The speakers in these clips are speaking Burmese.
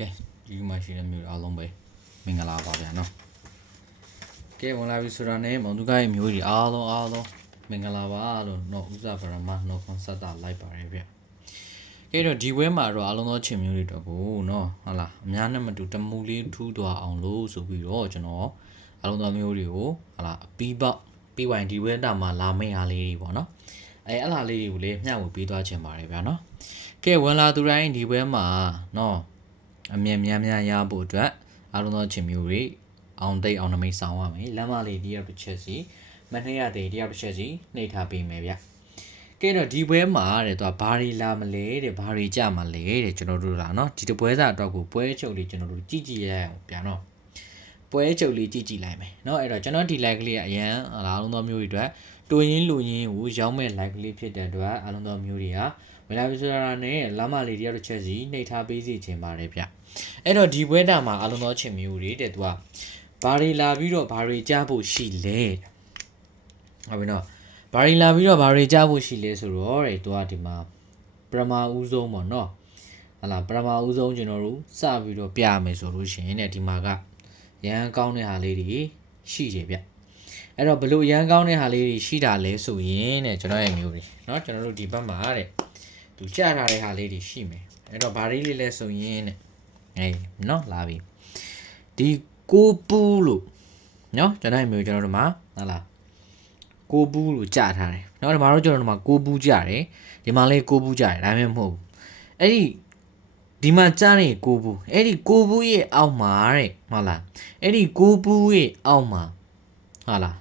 ကဲဒီမှာရှိတဲ့မျိုးအားလုံးပဲမင်္ဂလာပါဗျာနော်ကဲဝင်လာပြီဆိုတာနဲ့မောင်သူကရဲ့မျိုးတွေအားလုံးမင်္ဂလာပါလို့နော်ဥစားပရမနော်ကွန်ဆတ်တာလိုက်ပါတယ်ဗျကဲတော့ဒီဝဲမှာတော့အားလုံးသောချင်မျိုးတွေတော့ကိုနော်ဟုတ်လားအများနဲ့မတူတမူလေးထူးသွားအောင်လို့ဆိုပြီးတော့ကျွန်တော်အားလုံးသောမျိုးတွေကိုဟုတ်လားပြီးဝိုင်ဒီဝဲတာမှာလာမယ့်အားလေးတွေပေါ့နော်အဲ့လားလေးတွေကိုလည်းမျှဝေပေးသွားချင်ပါတယ်ဗျာနော်ကဲဝင်လာသူတိုင်းဒီဝဲမှာနော်အမြင်များရဖို့အတွက်အားလုံးသောချင်မျိုးတွေအောင်သိအောင်နမိတ်ဆောင်ရမယ်လမ်းမလေးတယောက်တစ်ချက်စီမနှိမ့်ရတဲ့တယောက်တစ်ချက်စီနှိပ်ထားပေးမယ်ဗျကဲတော့ဒီပွဲမှာတဲ့သူကဘာတွေလာမလဲတဲ့ဘာတွေကြမှာလဲတဲ့ကျွန်တော်တို့လာနော်ဒီတပွဲစားအတွက်ကိုပွဲချုပ်လေးကျွန်တော်တို့ကြည့်ရအောင်ဗျာနော်ပွဲချုပ်လေးကြည့်လိုက်မယ်နော်အဲ့တော့ကျွန်တော်ဒီ like လေးကအရန်အားလုံးသောမျိုးတွေအတွက်တူရင်းလူရင်းကိုရောင်းမဲ့ like လေးဖြစ်တဲ့အတွက်အားလုံးသောမျိုးတွေကဝင်လာပြီဆိုတာနဲ့လမ်းမလေးတယောက်တစ်ချက်စီနှိပ်ထားပေးစီခြင်းပါတယ်ဗျအဲ့တော့ဒီပွဲတာမှာအားလုံးသောချင်မျိုးတွေတဲ့သူကဘာတွေလာပြီးတော့ဘာတွေကြားဖို့ရှိလဲဟုတ်ပြီနော်ဘာတွေလာပြီးတော့ဘာတွေကြားဖို့ရှိလဲဆိုတော့တဲ့သူကဒီမှာပရမဦးဆုံးပေါ့နော်ဟာလားပရမဦးဆုံးကျွန်တော်တို့စပြီးတော့ပြရမယ်ဆိုလို့ရှိရင်တဲ့ဒီမှာကရန်ကောင်းတဲ့ဟာလေးတွေရှိတယ်ဗျအဲ့တော့ဘလို့ရန်ကောင်းတဲ့ဟာလေးတွေရှိတာလဲဆိုရင်တဲ့ကျွန်တော်ရဲ့မျိုးတွေเนาะကျွန်တော်တို့ဒီဘက်မှာတဲ့သူကြားထားတဲ့ဟာလေးတွေရှိမယ်အဲ့တော့ဘာလေးလေးလဲဆိုရင်တဲ့เนาะလာပြီဒီကိုပူးလို့เนาะကျွန်တော်ရဲ့မျိုးကျွန်တော်တို့မှာဟာလားကိုပူးလို့ကြားထားတယ်เนาะဒီမှာတော့ကျွန်တော်တို့မှာကိုပူးကြားတယ်ဒီမှာလေးကိုပူးကြားတယ်ဒါမှမဟုတ်ဘူးအဲ့ဒီမှာကြားနေကိုပူးအဲ့ဒီကိုပူးရဲ့အောက်မှာတဲ့ဟုတ်လားအဲ့ဒီကိုပူးရဲ့အောက်မှာဟာလား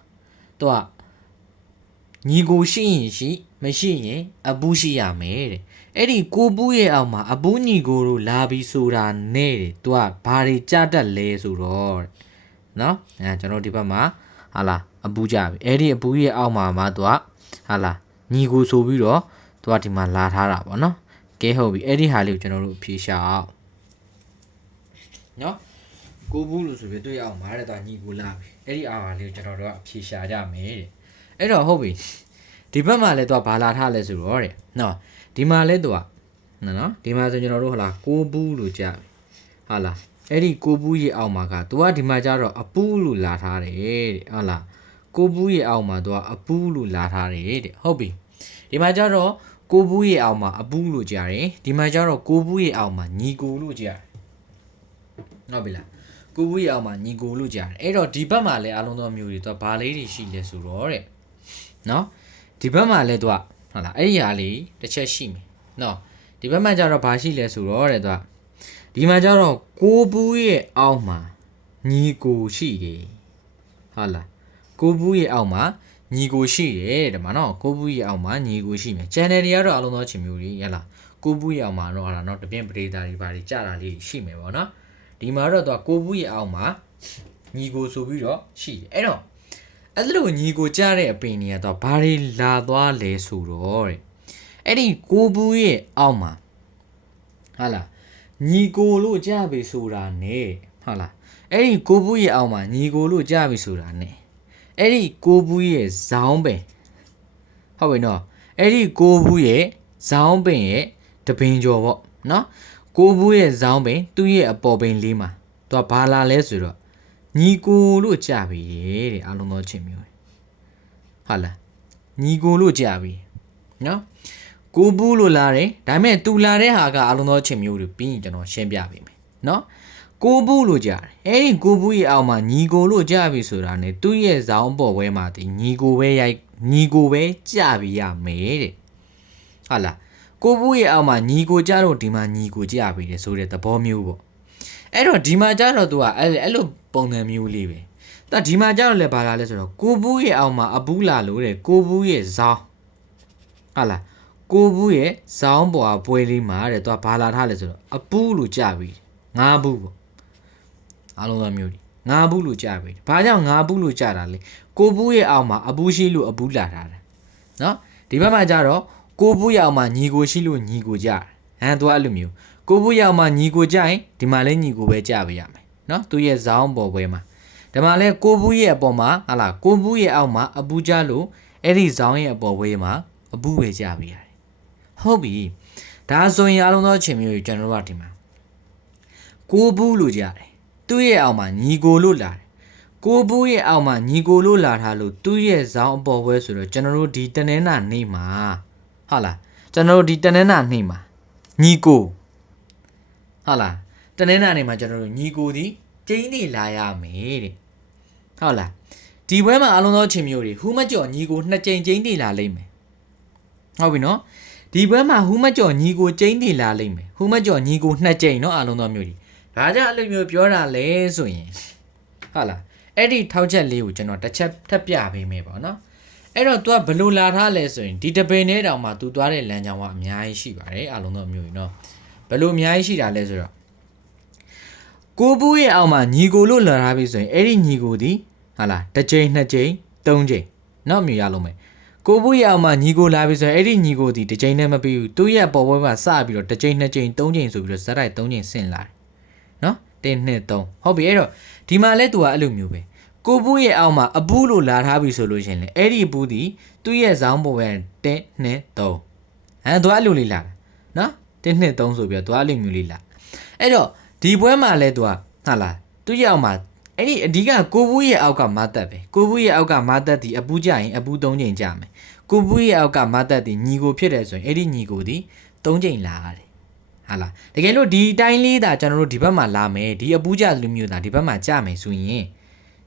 တော့ညီကိုရှိရင်ရှိမရှိရင်အပူးရှိရမယ်တဲ့အဲ့ဒီကိုပူးရဲ့အောက်မှာအပူးညီကိုတို့လာပြီးဆိုတာနဲ့တဲ့သူကဘာတွေကြားတတ်လဲဆိုတော့နော်ကျွန်တော်ဒီဘက်မှာဟာလားအပူးကြပြီအဲ့ဒီအပူးရဲ့အောက်မှာသူကဟာလားညီကိုဆိုပြီးတော့သူကဒီမှာလာထားတာပေါ့နော်ကဲဟုတ်ပြီအဲ့ဒီဟာလေးကိုကျွန်တော်တို့ဖြေရှာအောင်နော်ကိုဘူးလို့ဆိုပြီးတွေ့ရအောင်မားတဲ့သူကညီကိုလာပြီအဲ့ဒီအားလေးကိုကျွန်တော်တို့ကဖြေရှာကြမယ်တဲ့အဲ့တော့ဟုတ်ပြီဒီဘက်မှာလည်းသူကဘာလာထားလဲဆိုတော့တဲ့နော်ဒီမှာလည်းသူကနော်ဒီမှာဆိုကျွန်တော်တို့ဟလာကိုဘူးလို့ကြားပြီဟာလားအဲ့ဒီကိုဘူးရဲ့အောက်မှာကသူကဒီမှာကျတော့အပူးလို့လာထားတယ်တဲ့ဟုတ်လားကိုဘူးရဲ့အောက်မှာသူကအပူးလို့လာထားတယ်တဲ့ဟုတ်ပြီဒီမှာကျတော့ကိုဘူးရဲ့အောက်မှာအပူးလို့ကြားတယ်ဒီမှာကျတော့ကိုဘူးရဲ့အောက်မှာညီကိုလို့ကြားတယ်ဟုတ်ပြီလားကိုဘူးရဲ့အောက်မှာညီကိုလို့ကြားတယ်အဲ့တော့ဒီဘက်မှာလည်းအလုံးသောမျိုးတွေသူကဘာလေးတွေရှိလဲဆိုတော့တဲ့နော်ဒီဘက်မှာလည်းသူကဟုတ်လားအဲ့ဒီဟာလေးတစ်ချက်ရှိမယ်နော်ဒီဘက်မှာကျတော့ဘာရှိလဲဆိုတော့တဲ့သူကဒီမှာကျတော့ကိုဘူးရဲ့အောက်မှာညီကိုရှိတယ်ဟုတ်လားကိုဘူးရဲ့အောက်မှာညီကိုရှိတယ်တဲ့မှာနော်ကိုဘူးရဲ့အောက်မှာညီကိုရှိမယ် channel တွေကတော့အလုံးသောချင်မျိုးတွေရလားကိုဘူးရဲ့အောက်မှာတော့ဟာလားနော်တပြင်းပဒေတာတွေဘာတွေကြာတာလေးရှိမယ်ပေါ့နော်ဒီမှာတော့သူကကိုဘူးရဲ့အောက်မှာညီကိုဆိုပြီးတော့ရှိတယ်အဲ့တော့အဲ့လိုညီကိုကြားတဲ့အပင်တွေကတော့ဘာတွေလာသွားလဲဆိုတော့တဲ့အဲ့ဒီကိုဘူးရဲ့အောက်မှာဟာလားညီကိုလို့ကြားပြီဆိုတာ ਨੇ ဟုတ်လားအဲ့ဒီကိုဘူးရဲ့အောက်မှာညီကိုလို့ကြားပြီဆိုတာ ਨੇ အဲ့ဒီကိုဘူးရဲ့ဇောင်းပင်ဟုတ်ပြီနော်အဲ့ဒီကိုဘူးရဲ့ဇောင်းပင်ရဲ့တပင်ကျော်ပေါ့နော်ကိုဘူးရဲ့ဇောင်းပင်သူ့ရဲ့အပေါ်ပင်လေးမှာသူကဘာလာလဲဆိုတော့ညီကိုလို့ကြားပြီတဲ့အားလုံးသောချင်မျိုးဟုတ်လားညီကိုလို့ကြားပြီနော်ကိုဘူးလို့လာတယ်ဒါပေမဲ့သူလာတဲ့ဟာကအားလုံးသောချင်မျိုးတွေပြီးရင်ကျွန်တော်ရှင်းပြပေးမယ်နော်ကိုဘူးလို့ကြားတယ်အဲ့ဒီကိုဘူးရဲ့အောက်မှာညီကိုလို့ကြားပြီဆိုတာ ਨੇ သူ့ရဲ့ဇောင်းပေါ်ဝဲမှာဒီညီကိုပဲကြားပြီရမယ်တဲ့ဟုတ်လားကိုဘူးရဲ့အောက်မှာညီကိုကြားတော့ဒီမှာညီကိုကြားပြီတဲ့ဆိုတဲ့သဘောမျိုးပေါ့အဲ့တော့ဒီမှာကြားတော့သူကအဲ့လိုပုံစံမျိုးလေးပဲဒါဒီမှာကြားတော့လည်းဘာလာလဲဆိုတော့ကိုဘူးရဲ့အောက်မှာအပူးလာလို့တဲ့ကိုဘူးရဲ့ဇောင်းဟုတ်လားကိုဘူးရဲ့ဇောင်းပေါ်ပွဲလေးမှာတဲ့သူကဘာလာထားလဲဆိုတော့အပူးလို့ကြားပြီငါးဘူးပေါ့အားလုံးသောမျိုးတွေငါးဘူးလို့ကြားပြီဘာကြောင့်ငါးဘူးလို့ကြားတာလဲကိုဘူးရဲ့အောက်မှာအပူးရှိလို့အပူးလာထားတယ်နော်ဒီဘက်မှာကျတော့ကိုဘူးရဲ့အောက်မှာညီကိုရှိလို့ညီကိုကြားတယ်သူကအဲ့လိုမျိုးကိုဘူးရဲ့အောက်မှာညီကိုကြားရင်ဒီမှာလည်းညီကိုပဲကြားပေးရမယ်နော်သူရဲ့ဇောင်းပေါ်ပွဲမှာဒီမှာလည်းကိုဘူးရဲ့အပေါ်မှာဟာလားကိုဘူးရဲ့အောက်မှာအပူးကြားလို့အဲ့ဒီဇောင်းရဲ့အပေါ်ပွဲမှာအပူးပဲကြားပေးရတယ်ဟုတ်ပြီဒါဆိုရင်အားလုံးသောချင်မျိုးတွေကျွန်တော်တို့ကဒီမှာ ကိုဘူးလို့ကြားတယ်သူ့ရဲ့အောက်မှာညီကိုလို့လာတယ်ကိုဘူးရဲ့အောက်မှာညီကိုလို့လာထားလို့သူ့ရဲ့ဇောင်းအပေါ်ပွဲဆိုတော့ကျွန်တော်တို့ဒီတနင်္လာနေ့မှာဟုတ်လားကျွန်တော်တို့ဒီတနင်္လာနေ့မှာညီကိုဟုတ်လားတနင်္လာနေ့မှာကျွန်တော်တို့ညီကိုဒီကျင်းနေလာရမယ်တဲ့ဟုတ်လားဒီပွဲမှာအလုံးသောချင်းမျိုးတွေဟူးမကြော်ညီကိုနှစ်ကြိမ်ကျင်းနေလာလိမ့်မယ်ဟုတ်ပြီနော်ဒီပွဲမှာဟူးမကြော်ညီကိုကျင်းနေလာလိမ့်မယ်ဟူးမကြော်ညီကိုနှစ်ကြိမ်နော်အလုံးသောမျိုးတွေဒါကြောင့်အဲ့လိုမျိုးပြောတာလဲဆိုရင်ဟုတ်လားအဲ့ဒီထောက်ချက်လေးကိုကျွန်တော်တစ်ချက်ထပ်ပြပေးမယ်ပေါ့နော်အဲ့တော့ तू ကဘလို့လာထားလဲဆိုရင်ဒီတပင်နဲ့တောင်မှ तू သွားတဲ့လမ်းကြောင်းကအများကြီးရှိပါတယ်အလုံးသောမျိုးကြီးနော်ဘလို့အများကြီးရှိတာလဲဆိုတော့ကိုဘူးရဲ့အောက်မှာညီကိုလို့လာထားပြီဆိုရင်အဲ့ဒီညီကိုဒီဟာလားတစ်ကြိမ်နှစ်ကြိမ်သုံးကြိမ်နော်မြည်ရလုံးမယ်ကိုဘူးရဲ့အောက်မှာညီကိုလာပြီဆိုရင်အဲ့ဒီညီကိုဒီတစ်ကြိမ်နဲ့မပြီးဘူးသူ့ရဲ့ပေါ်ပွဲမှာစပြီးတော့တစ်ကြိမ်နှစ်ကြိမ်သုံးကြိမ်ဆိုပြီးတော့ဇက်တိုက်သုံးကြိမ်ဆင့်လာတယ်နော်1 2 3ဟုတ်ပြီအဲ့တော့ဒီမှာလဲ तू ကအဲ့လိုမျိုးပဲကိုဘူးရဲ့အောက်မှာအပူးလို့လာထားပြီဆိုလို့ရှင်လေအဲ့ဒီအပူးဒီသူ့ရဲ့ဇောင်းပေါ်ပဲ1 2 3သူကအဲ့လိုလေးလာနော်1 2 3ဆိုပြီးတော့ तू အဲ့လိုမျိုးလေးလာအဲ့တော့ဒီပွဲမှာလဲ तू ကဟာလားသူ့ရဲ့အောက်မှာအဲ့ဒီအဓိကကိုဘူးရဲ့အောက်ကမတ်တက်ပဲကိုဘူးရဲ့အောက်ကမတ်တက်ဒီအပူးကြရင်အပူး3ချိန်ကြာမယ်ကိုဘူးရဲ့အောက်ကမတ်တက်ဒီညီကိုဖြစ်တယ်ဆိုရင်အဲ့ဒီညီကိုဒီ3ချိန်လာရတယ်ဟာလားတကယ်လို့ဒီတိုင်းလေးဒါကျွန်တော်တို့ဒီဘက်မှာလာမယ်ဒီအပူးကြလူမျိုးဒါဒီဘက်မှာကြာမယ်ဆိုရင်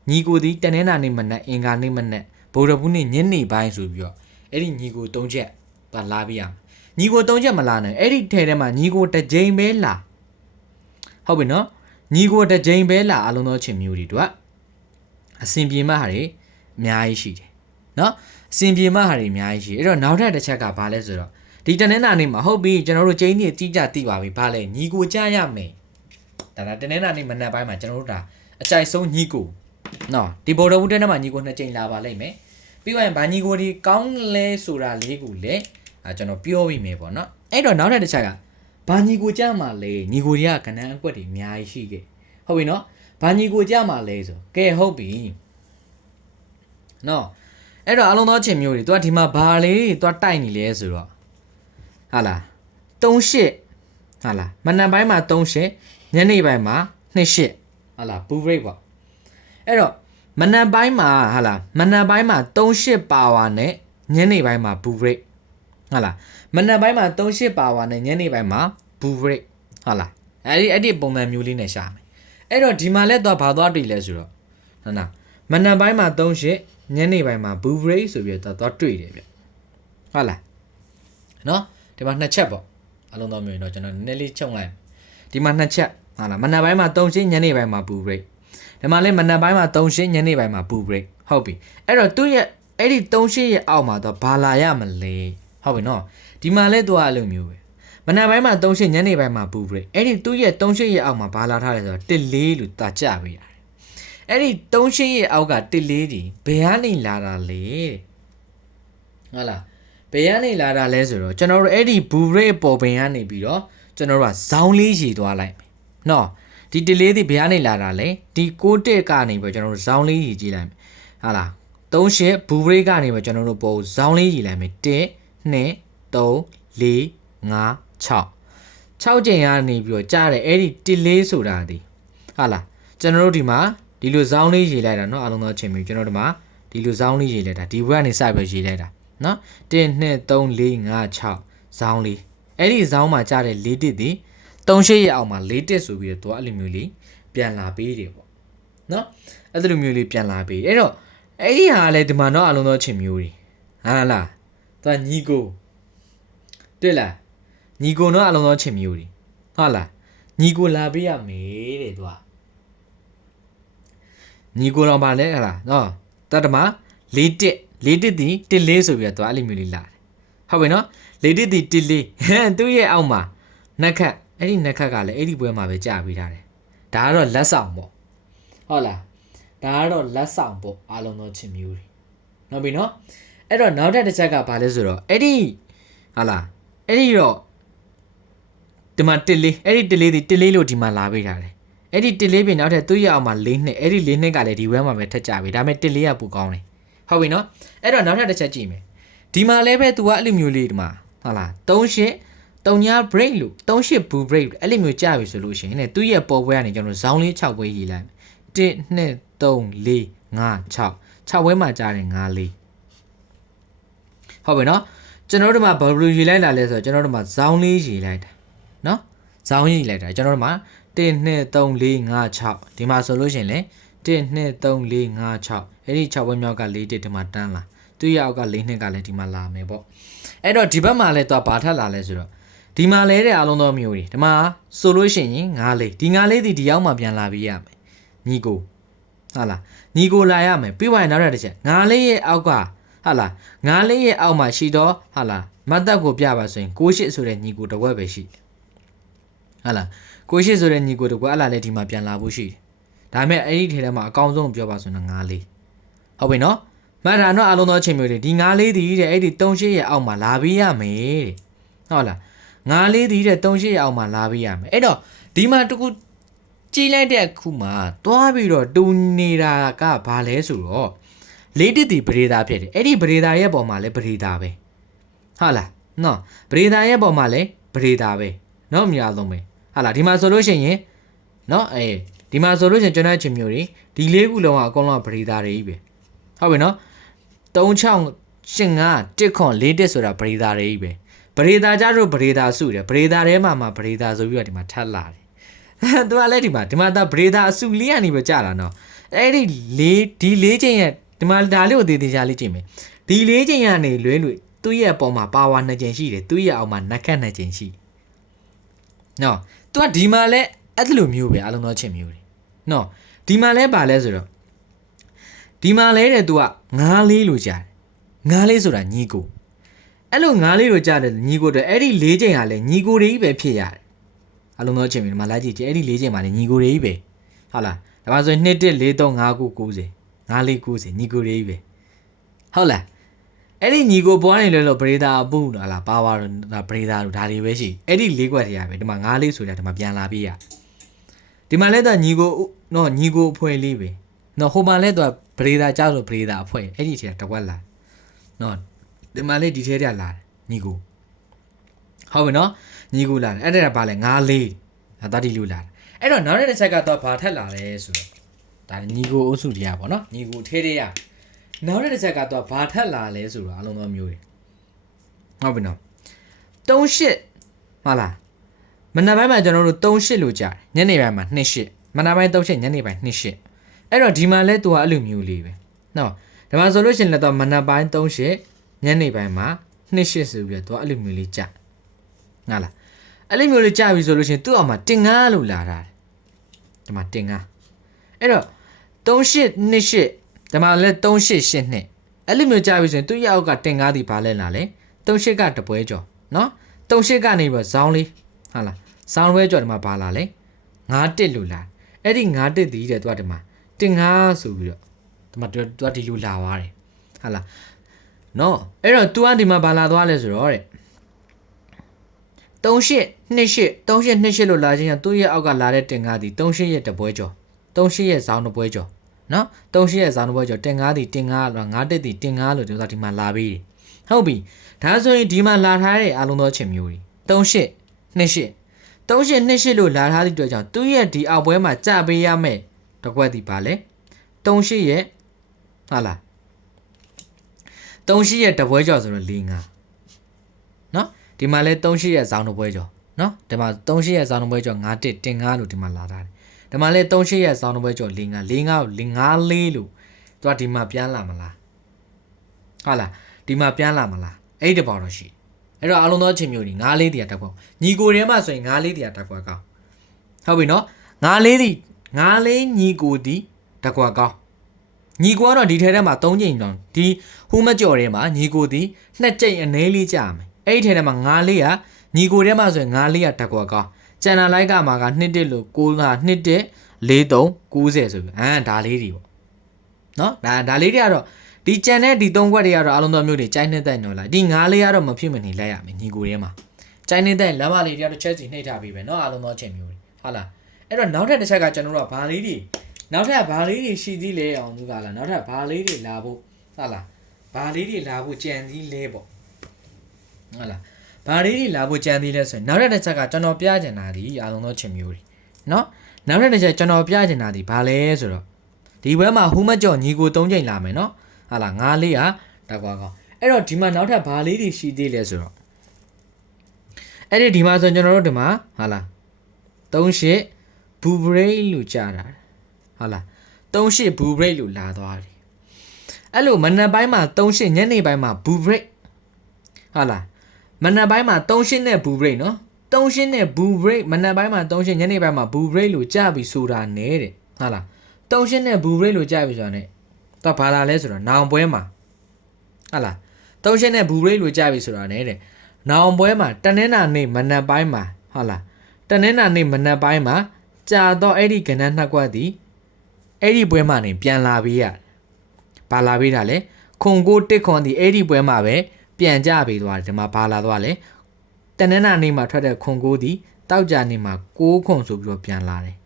ညီကိုဒီတနင်္လာနေ့မနက်အင်္ဂါနေ့မနက်ဗုဒ္ဓဘုနေ့ညနေပိုင်းဆိုပြီးတော့အဲ့ဒီညီကို3ချက်ပါလာပြရမယ်ညီကို3ချက်မလာနိုင်အဲ့ဒီထဲထဲမှာညီကိုတစ်ကြိမ်ပဲလာဟုတ်ပြီနော်ညီကိုတစ်ကြိမ်ပဲလာအလုံးသောချင်းမျိုးတွေတို့ကအစင်ပြေမှဟာတွေအများကြီးရှိတယ်နော်အစင်ပြေမှဟာတွေအများကြီးရှိအဲ့တော့နောက်ထပ်တစ်ချက်ကဘာလဲဆိုတော့ဒီတနင်္လာနေ့မှာဟုတ်ပြီကျွန်တော်တို့ကျင်းနေတိကျသိပါပြီဘာလဲညီကိုကြားရမယ်ဒါတနင်္လာနေ့မနက်ပိုင်းမှာကျွန်တော်တို့ဒါအကြိုက်ဆုံးညီကိုနော်ဒီဘော်ဒဝုဒ်ထဲမှာညီကို2ကြိမ်လာပါလိမ့်မယ်ပြီးရင်ဗာညီကိုဒီကောင်းလဲဆိုတာလေးကိုလည်းကျွန်တော်ပြောပြီးမယ်ပေါ့နော်အဲ့တော့နောက်ထပ်တစ်ချက်ကဘာညီကိုကြမှာလဲညီကိုတွေကကဏ္ဍအကွက်တွေအများကြီးရှိခဲ့ဟုတ်ပြီနော်ဘာညီကိုကြမှာလဲဆိုကဲဟုတ်ပြီနော်အဲ့တော့အလုံးသောချင်းမျိုးတွေ तू ဒီမှာဘာလေးတွေ तू တိုက်နေလဲဆိုတော့ဟာလား38ဟာလားမနက်ပိုင်းမှာ38ညနေပိုင်းမှာ28ဟာလားဘူဘရိတ်ပေါ့အဲ့တော့မနက်ပိုင်းမှာဟာလားမနက်ပိုင်းမှာ38ပါဝါနဲ့ညနေပိုင်းမှာဘူဘရိတ်ဟာလားမနက်ပိုင်းမှာ38ပါဝါနဲ့ညနေပိုင်းမှာဘူဘရိတ်ဟာလားအဲ့ဒီပုံစံမျိုးလေးနဲ့ရှာမယ်အဲ့တော့ဒီမှာလဲတော့ဘာသွားတွေ့လဲဆိုတော့ဟုတ်လားမနက်ပိုင်းမှာ38ညနေပိုင်းမှာဘူဘရိတ်ဆိုပြီးတော့သွားတွေ့တယ်ဗျဟုတ်လားနော်ဒီမှာ2ချက်ပေါ့အလုံးတော်မျိုးတော့ကျွန်တော်နည်းနည်းလေးချုပ်လိုက်ဒီမှာ2ချက်ဟာလားမနက်ပိုင်းမှာ38ညနေပိုင်းမှာဘူဘရိတ်ဒီမှာလဲမနက်ပိုင်းမှာ38ညနေပိုင်းမှာဘူဘရိတ်ဟုတ်ပြီအဲ့တော့သူ့ရဲ့အဲ့ဒီ38ရဲ့အောက်မှာတော့ဘာလာရမလဲဟုတ်ပြီနော်ဒီမှာလဲသူကအဲ့လိုမျိုးပဲမနက်ပိုင်းမှာ38ညနေပိုင်းမှာဘူဘရိတ်အဲ့ဒီသူ့ရဲ့38ရဲ့အောက်မှာဘာလာထားလဲဆိုတော့14လို့တာကြပေးရတယ်အဲ့ဒီ38ရဲ့အောက်က14ဒီဘယ်ကနေလာတာလဲဟုတ်လားဘယ်ကနေလာတာလဲဆိုတော့ကျွန်တော်တို့အဲ့ဒီဘူဘရိတ်ပေါ်ပင်ကနေပြီးတော့ကျွန်တော်တို့ကဇောင်းလေးရေသွားလိုက်မယ်နော်ဒီ14ဒီဘယ်ကနေလာတာလဲဒီ61ကနေပြီးကျွန်တော်တို့ဇောင်းလေးရေကြည့်လိုက်မယ်ဟာလား38ဘူဘရိတ်ကနေပြီးကျွန်တော်တို့ပေါ်ဇောင်းလေးရေလိုက်မယ်1 2 3 4 5 6ကြိမ်ကနေပြီးတော့ကြားတယ်အဲ့ဒီ14ဆိုတာဒီဟာလားကျွန်တော်တို့ဒီမှာဒီလိုဇောင်းလေးရေလိုက်တာเนาะအလုံးသောချင်းမျိုးကျွန်တော်တို့ဒီမှာဒီလိုဇောင်းလေးရေလိုက်တာဒီဘက်ကနေစပြီးရေလိုက်တာเนาะ1 2 3 4 5 6ဇောင်းလေးအဲ့ဒီဇောင်းမှာကြားတဲ့4တစ်ဒီ38ရဲ့အောက်မှာ4တစ်ဆိုပြီးတော့သူကအဲ့လိုမျိုးလေးပြန်လာပေးတယ်ပေါ့เนาะအဲ့လိုမျိုးလေးပြန်လာပေးအဲ့တော့အဲ့ဒီဟာလည်းဒီမှာเนาะအလုံးသောချင်းမျိုးတွေဟာလားသူကညီကိုတွေ့လားညီကိုเนาะအလုံးသောချင်းမျိုးတွေဟုတ်လားညီကိုလာပေးရမယ်တဲ့သူကညီကိုတော့ပါလဲဟလားနော်တတ်တမ4တစ်ဒီ14ဆိုပြီးတော့သူအဲ့လိုမျိုးလေးလာတယ်ဟုတ်ပြီနော်4တစ်ဒီ14ဟမ်သူ့ရဲ့အောက်မှာနက်ခတ်အဲ့ဒီနက်ခတ်ကလည်းအဲ့ဒီပွဲမှာပဲကြာပေးထားတယ်ဒါကတော့လက်ဆောင်ပေါ့ဟုတ်လားဒါကတော့လက်ဆောင်ပေါ့အားလုံးသောချင်းမျိုးတွေနော်ပြီနော်အဲ့တော့နောက်တစ်ချက်ကဘာလဲဆိုတော့အဲ့ဒီဟာလားအဲ့ဒီတော့ဒီမှာ14အဲ့ဒီ14ဒီ14လို့ဒီမှာလာပေးထားတယ်အဲ့ဒီ14ပြင်နောက်ထပ်သူ့ရအောင်မှာ4နှစ်အဲ့ဒီ4နှစ်ကလည်းဒီဝဲမှာပဲထက်ကြပြီဒါပေမဲ့14ကပိုကောင်းတယ်ဟုတ်ပြီနော်အဲ့တော့နောက်ထပ်တစ်ချက်ကြည့်မယ်ဒီမှာလည်းပဲ तू ကအဲ့လိုမျိုးလေးဒီမှာဟုတ်လား38 တုံညာ break လို့38 blue break အဲ့လိုမျိုးကြာပြီဆိုလို့ရှိရင်ねသူ့ရဲ့ပေါ်ပွဲကနေကျွန်တော်ဇောင်းလေး6ပွဲရေးလိုက်1 2 3 4 5 6ပွဲမှာကြာတယ်5 4ဟုတ်ပြီနော်ကျွန်တော်တို့မှာဘာလို့ရေးလိုက်လာလဲဆိုတော့ကျွန်တော်တို့မှာဇောင်းလေးရေးလိုက်တာနော်ဇောင်းရေးလိုက်တာကျွန်တော်တို့မှာ1 2 3 4 5 6ဒီမှာဆိုလို့ရှိရင်လေ1 2 3 4 5 6အဲ့ဒီ6ပွဲမြောက်က4တစ်ဒီမှာတန်းလာသူ့ရဲ့အောက်က4နှစ်ကလည်းဒီမှာလာမယ်ပေါ့အဲ့တော့ဒီဘက်မှာလည်းသွားဘာထက်လာလဲဆိုတော့ဒီမှာလဲတဲ့အလုံးသောမျိုးတွေဒီမှာဆိုလို့ရှိရင်9လေးဒီ9လေးဒီရောက်မှပြန်လာပြီးရမယ်ညီကိုဟုတ်လားညီကိုလာရမယ်ပြီးသွားရင်နောက်တစ်ချက်9လေးရဲ့အောက်ကဟုတ်လား9လေးရဲ့အောက်မှာရှိတော့ဟုတ်လားမတ်တပ်ကိုပြပါဆိုရင်68ဆိုတဲ့ညီကိုတစ်ဝက်ပဲရှိတယ်ဟုတ်လား68ဆိုတဲ့ညီကိုတစ်ဝက်အဲ့လားလေဒီမှာပြန်လာဖို့ရှိတယ်ဒါပေမဲ့အဲ့ဒီထဲမှာအကောင်းဆုံးပြောပါဆိုရင်9လေးဟုတ်ပြီနော်မှတ်တာတော့အလုံးသောအချိန်မျိုးတွေဒီ9လေးဒီတဲ့အဲ့ဒီ38ရဲ့အောက်မှာလာပြီးရမယ်တဲ့ဟုတ်လား9လေးဒီတဲ့38ရဲ့အောက်မှာလာပြီးရမယ်အဲ့တော့ဒီမှာတကူကြည့်လိုက်တဲ့အခုမှာတွားပြီးတော့တူနေတာကဘာလဲဆိုတော့လေးတစ်တီပရိဒါဖြစ်တယ်အဲ့ဒီပရိဒါရဲ့ပုံမှာလည်းပရိဒါပဲဟုတ်လားနော်ပရိဒါရဲ့ပုံမှာလည်းပရိဒါပဲနော်မြားဆုံးပဲဟုတ်လားဒီမှာဆိုလို့ရှိရင်နော်ဒီမှာဆိုလို့ရှိရင်ကျွန်တော်ချင်းမျိုးတွေဒီလေးခုလုံးကအကုန်လုံးပရိဒါတွေကြီးပဲဟုတ်ပြီနော်3685တစ်ခွန်4တစ်ဆိုတာပရိဒါတွေကြီးပဲပရိဒါကြတော့ပရိဒါစုတယ်ပရိဒါထဲမှာပရိဒါဆိုပြီးတော့ဒီမှာထပ်လာတယ်သူကလည်းဒီမှာဒါပရိဒါအစုလေးကနေပဲကြာတာနော်အဲ့ဒီ၄ချိန်ရဲ့ဒီမှာဒါလေးကိုတည်တည်ချာလေးကြည့်မယ်ဒီ၄ချိန်ကနေလွဲသူ့ရဲ့အပေါ်မှာပါဝါ2ချိန်ရှိတယ်သူ့ရဲ့အောက်မှာနှက်ခတ်2ချိန်ရှိနော်သူကဒီမှာလည်းအဲ့လိုမျိုးပဲအလုံးသောချင်းမျိုးတွေနော်ဒီမှာလည်းပါလဲဆိုတော့ဒီမှာလဲတဲ့သူက9လေးလို့ကြားတယ်9လေးဆိုတာညီကိုအဲ့လို9လေးလို့ကြားတယ်ညီကိုတော့အဲ့ဒီ4ချိန်ကလည်းညီကိုတွေကြီးပဲဖြစ်ရတယ်အလုံးသောချင်းမျိုးဒီမှာလိုက်ကြည့်အဲ့ဒီ4ချိန်မှာလည်းညီကိုတွေကြီးပဲဟုတ်လားဒါမှဆိုရင်2 1 4 3 5 9 90 9လေး90ညီကိုတွေကြီးပဲဟုတ်လားအဲ့ဒီညီကိုပွားနေလဲလို့ပရိဒါအပူလားလားပါဝါတော့ပရိဒါတို့ဒါတွေပဲရှိအဲ့ဒီ၄ခွက်တည်းရပဲဒီမှာ9လေးဆိုတာဒီမှာပြန်လာပြီးရဒီမှာလဲတော့ညီကိုနော်ညီကိုအဖွဲလေးပဲနော်ဟိုမှာလဲတော့ပရိဒါကြောက်လို့ပရိဒါအဖွဲအဲ့ဒီထဲတစ်ခွက်လာနော်ဒီမှာလဲဒီထဲတည်းလာညီကိုဟုတ်ပြီနော်ညီကိုလာတယ်အဲ့ဒါကဘာလဲ9လေးဒါတတိလူလာတယ်အဲ့တော့နောက်တစ်ချက်ကတော့ဘာထက်လာလဲဆိုတော့ဒါညီကိုအုပ်စုတရားပေါ့နော်ညီကိုထဲထဲရနောက်တစ်ချက်ကတော့ဘာထက်လာလဲဆိုတော့အလုံးသောမျိုးတွေဟုတ်ပြီနော်38ဟုတ်လားမနက်ပိုင်းမှာကျွန်တော်တို့38လို့ကြားတယ်ညနေပိုင်းမှာ28မနက်ပိုင်း38ညနေပိုင်း28အဲ့တော့ဒီမှာလဲသူကအဲ့လိုမျိုးလေးပဲနော်ဒါမှဆိုလို့ရှိရင်လည်းတော့မနက်ပိုင်း38ညနေပိုင်းမှာ28ဆိုပြီးတော့သူကအဲ့လိုမျိုးလေးကြားဟုတ်လားအဲ့လိုမျိုးလေးကြားပြီဆိုလို့ရှိရင်သူ့အောက်မှာတင်ငါလို့လာတာဒီမှာတင်ငါအဲ့တော့3828ဒီမှာလဲ3882အဲ့လိုမျိုးကြားပြီဆိုရင်သူ့ရဲ့အောက်ကတင်ငါဒီဘာလဲလာလဲ38ကတပွဲကျော်နော်38ကနေပြီးတော့ဇောင်းလေးဟုတ်လားဇောင်းပွဲကျော်ဒီမှာဘာလာလဲ9တစ်လို့လာအဲ့ဒီ9တစ်ဒီတဲ့သူကဒီမှာတင်ငါဆိုပြီးတော့ဒီမှာသူကဒီလိုလာသွားတယ်ဟုတ်လားနော်အဲ့တော့ तू ကဒီမှာဘာလာသွားလဲဆိုတော့တဲ့3828လို့လာခြင်းကသူ့ရဲ့အောက်ကလာတဲ့တင်ကားဒီ38ရဲ့တပွဲကျော်38ရဲ့ဇောင်းတပွဲကျော်နော်38ရဲ့ဇောင်းတပွဲကျော်တင်ကားဒီတင်ကားလား9တက်ဒီတင်ကားလို့ဒီမှာလာပြီးဟုတ်ပြီဒါဆိုရင်ဒီမှာလာထားတဲ့အလုံးသောအချင်းမျိုးတွေ38လို့လာထားတဲ့အတွက်ကြောင့်သူ့ရဲ့ဒီအောက်ပွဲမှာကြပေးရမယ်တကွက်ဒီပါလေ38ရဲ့ဟာလား38ရဲ့တပွဲကျော်ဆိုတော့45နော်ဒီမှာလဲ38ရဲ့ဇောင်းတပွဲကျော်နော်ဒီမှာ38ရဲ့ဇောင်းတပွဲကျော်9တက်တင်5လို့ဒီမှာလာထားတယ်ဒီမှာလဲ38ရဲ့ဇောင်းတပွဲကျော်45 54လို့သူကဒီမှာပြန်လာမလားဟုတ်လားဒီမှာပြန်လာမလားအဲ့ဒီတပေါတော့ရှိအဲ့တော့အလုံးသောအချင်းမျိုးကြီး9လေးတရာတက်ပေါ့ညီကိုထဲမှာဆိုရင်9လေးတရာတက်ကွာကောင်းဟုတ်ပြီနော်9လေးညီကိုဒီတက်ကွာကောင်းညီကိုကတော့ဒီထဲထဲမှာ3ချိန်တောင်ဒီဟိုးမကြော်ထဲမှာညီကိုဒီ2ချိန်အနည်းလေးကြာမယ်အဲ့ဒီထဲထဲမှာ9လေးကညီကိုထဲမှာဆိုရင်9လေးကတက်ကွာကောင်းကျန်တာလိုက်ကမှာက2တက်လို့6က2တက်4 3 90ဆိုပြီးဒါလေးတွေပေါ့နော်ဒါလေးတွေကတော့ဒီကြံတဲ့ဒီ3ခွက်တွေကတော့အလုံးတော်မျိုးတွေကြိုင်းနေတဲ့နော်လားဒီ9လေးကတော့မဖြစ်မနေလိုက်ရမယ်ညီကိုထဲမှာကြိုင်းနေတဲ့လမ်းမလေးတွေကတော့ချက်စီနှိပ်ထားပြီးပဲနော်အလုံးတော်ချင်းမျိုးတွေဟုတ်လားအဲ့တော့နောက်ထပ်တစ်ချက်ကကျွန်တော်တို့ကဘာလေးတွေနောက်ထပ်ဘာလေးတွေရှိသေးလဲအောင်သူကလားနောက်ထပ်ဘာလေးတွေလာဖို့ဟုတ်လားဘာလေးတွေလာဖို့ကြံသေးလဲပေါ့ဟုတ်လား ဘာလေးလာဖို့ကြံသေးလဲဆိုရင်နောက်တစ်ချက်ကကျွန်တော်ပြချင်တာဒီအားလုံးသောချင်မျိုးတွေနော်နောက်တစ်ချက်ကျွန်တော်ပြချင်တာဒီဘာလဲဆိုတော့ဒီဘက်မှာဟူးမကြော်ညီကို3ချိန်လာမယ်နော်ဟာလားငါးလေးကတက်ကွာကောအဲ့တော့ဒီမှာနောက်ထပ်ဘာလေးတွေရှိသေးလဲဆိုတော့အဲ့ဒီဒီမှာဆိုကျွန်တော်တို့ဒီမှာဟာလား38ဘူဘရိတ်လို့ကြားတာဟာလား38ဘူဘရိတ်လို့လာသွားတယ်အဲ့လိုမနက်ပိုင်းမှာ38ညနေပိုင်းမှာဘူဘရိတ်ဟာလားမနက်ပိုင်းမှာ38နဲ့ဘူဘရိတ်နော်38နဲ့ဘူဘရိတ်မနက်ပိုင်းမှာ38ညနေပိုင်းမှာဘူဘရိတ်လို့ကြားပြီးဆိုတာနဲ့တဲ့ဟာလား38နဲ့ဘူဘရိတ်လို့ကြားပြီးဆိုတာနဲ့တော့ဘာလာလဲဆိုတော့နောင်ပွဲမှာဟာလား38နဲ့ဘူဘရိတ်လို့ကြားပြီးဆိုတာနဲ့တဲ့နောင်ပွဲမှာတနင်္လာနေ့မနက်ပိုင်းမှာဟာလားတနင်္လာနေ့မနက်ပိုင်းမှာကြာတော့အဲ့ဒီကဏ္ဍနှစ်ကွက်ဒီအဲ့ဒီပွဲမှာနေပြန်လာပြီးရဘာလာပြီးတာလဲခွန်ကိုတစ်ခွန်ဒီအဲ့ဒီပွဲမှာပဲပြန်ကြပြီးသွားတယ်ဒီမှာဘာလာသွားလဲတနင်္လာနေ့မှာထွက်တဲ့ခွန်ကိုဒီတောက်ကြနေ့မှာ6ခွန်ဆိုပြီးတော့ပြန်လာတယ်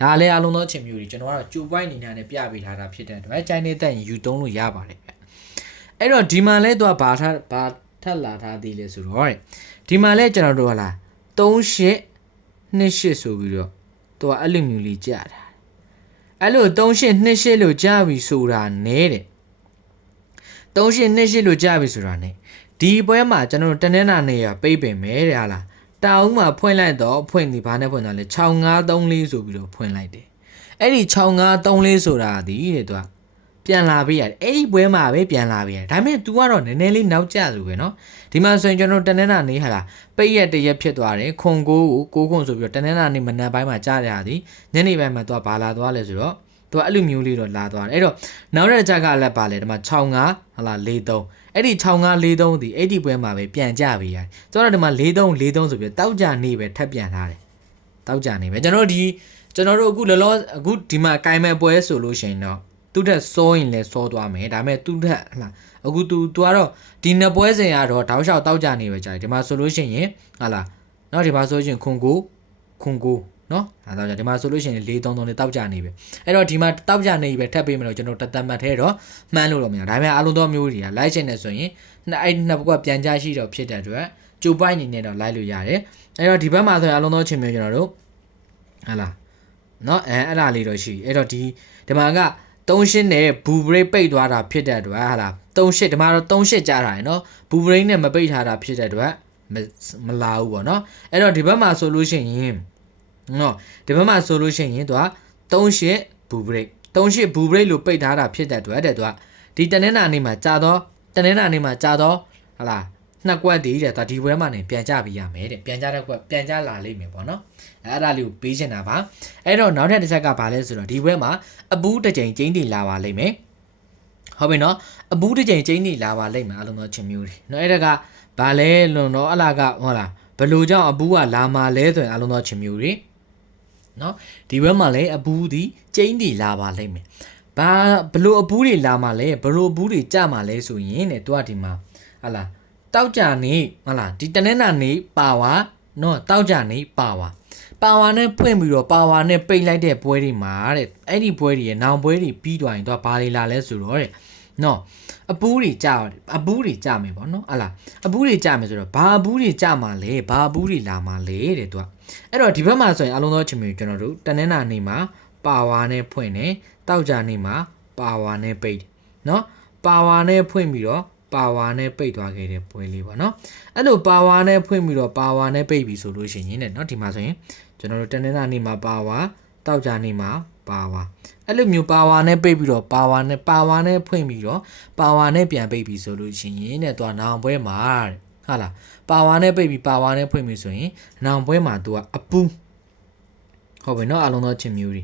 ဒါလည်းအလုံးသောချင်းမျိုးတွေကျွန်တော်ကတော့ကျူပိုက်နေနဲ့ပြပေးထားတာဖြစ်တဲ့အတွက်ချိုင်းနေတဲ့ယူသုံးလို့ရပါတယ်ဗျအဲ့တော့ဒီမှာလဲသူကဘာထပ်လာထားသေးလဲဆိုတော့ဒီမှာလဲကျွန်တော်တို့ဟလာ3828ဆိုပြီးတော့သူကအဲ့လိုမျိုးလေးကြာတာအဲ့လို3828လို့ကြာပြီဆိုတာနဲ့တဲ့3828လို့ကြာပြီဆိုတာနဲ့ဒီပွဲမှာကျွန်တော်တို့တနင်္လာနေ့ရပိတ်ပင်မယ်တဲ့ဟာလားတာဦးမှာဖွင့်လိုက်တော့ဖွင့်ဒီဘာနဲ့ဖွင့်တော့လဲ6534ဆိုပြီးတော့ဖွင့်လိုက်တယ်အဲ့ဒီ6534ဆိုတာဒီတဲ့သူကပြန်လာပေးရတယ်အဲ့ဒီပွဲမှာပဲပြန်လာပေးရတယ်ဒါပေမဲ့ तू ကတော့နည်းနည်းလေးနောက်ကျဆိုပဲเนาะဒီမှာဆိုရင်ကျွန်တော်တနင်္လာနေ့ဟာလားပိတ်ရက်တရက်ဖြစ်သွားတယ်ခွန်ကို6ခွန်ဆိုပြီးတော့တနင်္လာနေ့မနက်ပိုင်းမှာကြားရသည်ညနေပိုင်းမှာ तू ကဘာလာသွားလဲဆိုတော့ तू အဲ့လိုမျိုးလေးတော့လာသွားတယ်အဲ့တော့နောက်တဲ့ချက်ကလည်းပါလေဒီမှာ65ဟာလား43အဲ့ဒီ6543ဒီအဲ့ဒီပွဲမှာပဲပြန်ကြပေးရတယ်ဆိုတော့ဒီမှာ4343ဆိုပြီးတောက်ကြနေပဲထပ်ပြန်လာတယ်တောက်ကြနေပဲကျွန်တော်တို့အခုလောအခုဒီမှာကင်မဲ့ပွဲဆိုလို့ရှိရင်တော့သူ့ထက်စောရင်လည်းစောသွားမယ်ဒါပေမဲ့သူ့ထက်ဟလာအခု तू ကတော့ဒီနှစ်ပွဲစဉ်ကတော့တောက်လျှောက်တောက်ကြနေပဲကြာတယ်ဒီမှာဆိုလို့ရှိရင်ဟလာနောက်ဒီမှာဆိုလို့ရှိရင်ခွန်ကိုနော်ဒါတော့ဒီမှာဆိုလို့ရှိရင်433နဲ့တောက်ကြနေပဲအဲ့တော့ဒီမှာတောက်ကြနေပဲထပ်ပေးမလို့ကျွန်တော်တသက်မှတ်ထဲတော့မှန်းလို့တော့မရဒါပေမဲ့အလုံးတော်မျိုးတွေကလိုက်ချင်နေဆိုရင်အဲ့နှစ်ဘက်ကပြန်ကြရှိတော့ဖြစ်တဲ့အတွက်ကျိုးပိုင်းနေနဲ့တော့လိုက်လို့ရတယ်အဲ့တော့ဒီဘက်မှာဆိုရင်အလုံးတော်ချင်းမျိုးကျွန်တော်တို့ဟလာနော်အဲ့ဒါလေးတော့ရှိအဲ့တော့ဒီမှာက38နဲ့ဘူဘရိတ်ပိတ်သွားတာဖြစ်တဲ့အတွက်ဟာလား38ဒီမှာတော့38ကြားတာရယ်နော်ဘူဘရိတ်နဲ့မပိတ်ထားတာဖြစ်တဲ့အတွက်မလာဘူးပေါ့နော်အဲ့တော့ဒီဘက်မှာဆိုလို့ရှိရင်နော်ဒီဘက်မှာဆိုလို့ရှိရင်သူက38ဘူဘရိတ်လို့ပိတ်ထားတာဖြစ်တဲ့အတွက်တဲ့သူကဒီတနင်္လာနေ့မှာကြာတော့ဟာလားနှစ်ကွက်တည်းတဲ့ဒီဘွဲမှာနေပြန်ကြပြီးရမယ်တဲ့ပြန်ကြတဲ့ကွက်ပြန်ကြလာလိမ့်မယ်ပေါ့နော်အဲ့ဒါလေးကိုပေးချင်တာပါအဲ့တော့နောက်ထပ်တစ်ချက်ကဘာလဲဆိုတော့ဒီဘွဲမှာအပူးတစ်ချိန်ကျင်းတည်လာပါလိမ့်မယ်ဟုတ်ပြီနော်အပူးတစ်ချိန်ကျင်းတည်လာပါလိမ့်မယ်အလုံးသောချင်းမျိုးတွေနော်အဲ့ဒါကဘာလဲလို့နော်အလားကဟုတ်လားဘလို့ကြောင့်အပူးကလာမှာလဲဆိုရင်အလုံးသောချင်းမျိုးတွေနော်ဒီဘွဲမှာလည်းအပူးဒီကျင်းတည်လာပါလိမ့်မယ်ဘာဘလို့အပူးတွေလာမှာလဲဘလို့အပူးတွေကြမှာလဲဆိုရင်တဲ့သူကဒီမှာဟာလားတောက်ကြနေဟုတ်လားဒီတနင်္လာနေ့ပါဝါနော်တောက်ကြနေပါဝါနဲ့ဖွင့်ပြီးတော့ပါဝါနဲ့ပိတ်လိုက်တဲ့ပွဲတွေမှာတဲ့အဲ့ဒီပွဲတွေရဲ့နောင်ပွဲတွေပြီးသွားရင်တော့ဘာတွေလာလဲဆိုတော့တဲ့နော်အပူးတွေကြမယ်ပေါ့နော်ဟုတ်လားအပူးတွေကြမယ်ဆိုတော့ဘာအပူးတွေကြမှာလဲဘာအပူးတွေလာမှာလဲတဲ့သူကအဲ့တော့ဒီဘက်မှာဆိုရင်အလုံးသောချင်းမျိုးကျွန်တော်တို့တနင်္လာနေ့မှာပါဝါနဲ့ဖွင့်တယ်တောက်ကြနေ့မှာပါဝါနဲ့ပိတ်နော်ပါဝါနဲ့ဖွင့်ပြီးတော့ပါဝါနဲ့ပိတ်သွားခဲ့တဲ့ပွဲလေးပေါ့နော်အဲ့လိုပါဝါနဲ့ဖွင့်ပြီးတော့ပါဝါနဲ့ပိတ်ပြီးဆိုလို့ရှိရင်တဲ့နော်ဒီမှာဆိုရင်ကျွန်တော်တို့တနင်္လာနေ့မှာပါဝါတောက်ကြနေ့မှာပါဝါအဲ့လိုမျိုးပါဝါနဲ့ပိတ်ပြီးတော့ပါဝါနဲ့ဖွင့်ပြီးတော့ပါဝါနဲ့ပြန်ပိတ်ပြီးဆိုလို့ရှိရင်တဲ့သူကနောင်ပွဲမှာတဲ့ဟာလားပါဝါနဲ့ပိတ်ပြီးပါဝါနဲ့ဖွင့်ပြီးဆိုရင်နောင်ပွဲမှာသူကအပူးဟုတ်ပြီနော်အလုံးသောချင်းမျိုးတွေ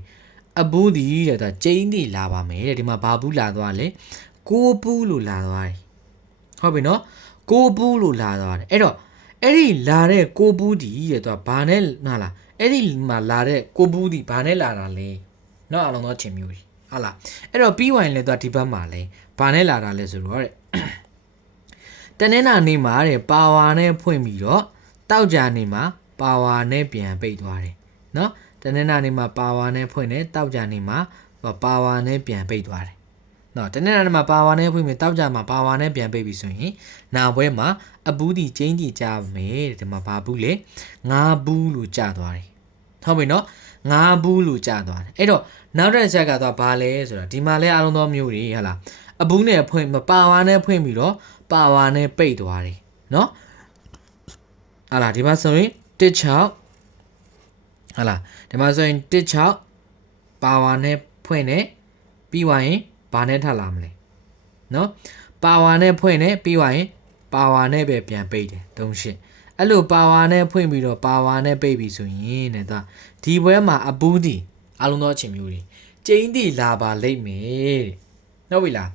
အပူးဒီတဲ့သူကျင်းတည်လာပါမယ်တဲ့ဒီမှာဘာဘူးလာသွားလဲကိုပူးလို့လာသွားတယ်ဟုတ်ပြီနော်ကိုပူးလို့လာသွားတယ်အဲ့တော့အဲ့ဒီလာတဲ့ကိုပူးဒီတဲ့သူကဘာနဲ့နားလားအဲ့ဒီမှာလာတဲ့ကိုပူးဒီဘာနဲ့လာတာလဲနော်အလုံးသောချင်းမျိုးကြီးဟုတ်လားအဲ့တော့ပြီးဝင်လဲသူကဒီဘက်မှာလဲဘာနဲ့လာတာလဲဆိုတော့တဲ့တနင်္လာနေ့မှာတဲ့ပါဝါနဲ့ဖွင့်ပြီးတော့တောက်ကြနေ့မှာပါဝါနဲ့ပြန်ပိတ်သွားတယ်နော်တနင်္လာနေ့မှာပါဝါနဲ့ဖွင့်တယ်တောက်ကြနေ့မှာပါဝါနဲ့ပြန်ပိတ်သွားတယ် နော်တနေ့နေ့မှာပါဝါနဲ့ဖွင့်ပြီးတောက်ကြမှာပါဝါနဲ့ပြန်ပိတ်ပြီးဆိုရင်နာပွဲမှာအပူးတီကျင်းတီကြမယ်ဒီမှာဘာဘူးလေ9ဘူးလို့ကြာသွားတယ်ဟုတ်ပြီနော်9ဘူးလို့ကြာသွားတယ်အဲ့တော့နောက်တစ်ချက်ကတော့ဘာလဲဆိုတော့ဒီမှာလဲအားလုံးသောမျိုးတွေဟလာအပူးနဲ့ဖွင့်ပါဝါနဲ့ဖွင့်ပြီးတော့ပါဝါနဲ့ပိတ်သွားတယ်နော်ဟာလာဒီမှာဆိုရင်16ဟာလာဒီမှာဆိုရင်16ပါဝါနဲ့ဖွင့်နေပြီးသွားရင်ဘာနဲ့ထပ်လာမလဲနော်ပါဝါနဲ့ဖွင့်နေပြီးသွားရင်ပါဝါနဲ့ပဲပြန်ပိတ်တယ်38အဲ့လိုပါဝါနဲ့ဖွင့်ပြီးတော့ပါဝါနဲ့ပိတ်ပြီးဆိုရင်တဲ့ဒီဘွဲမှာအပူးတီအလုံးသောအချိန်မျိုးတွေကျင်းတီလာပါလိမ့်မယ်တဲ့ဟုတ်ပြီလား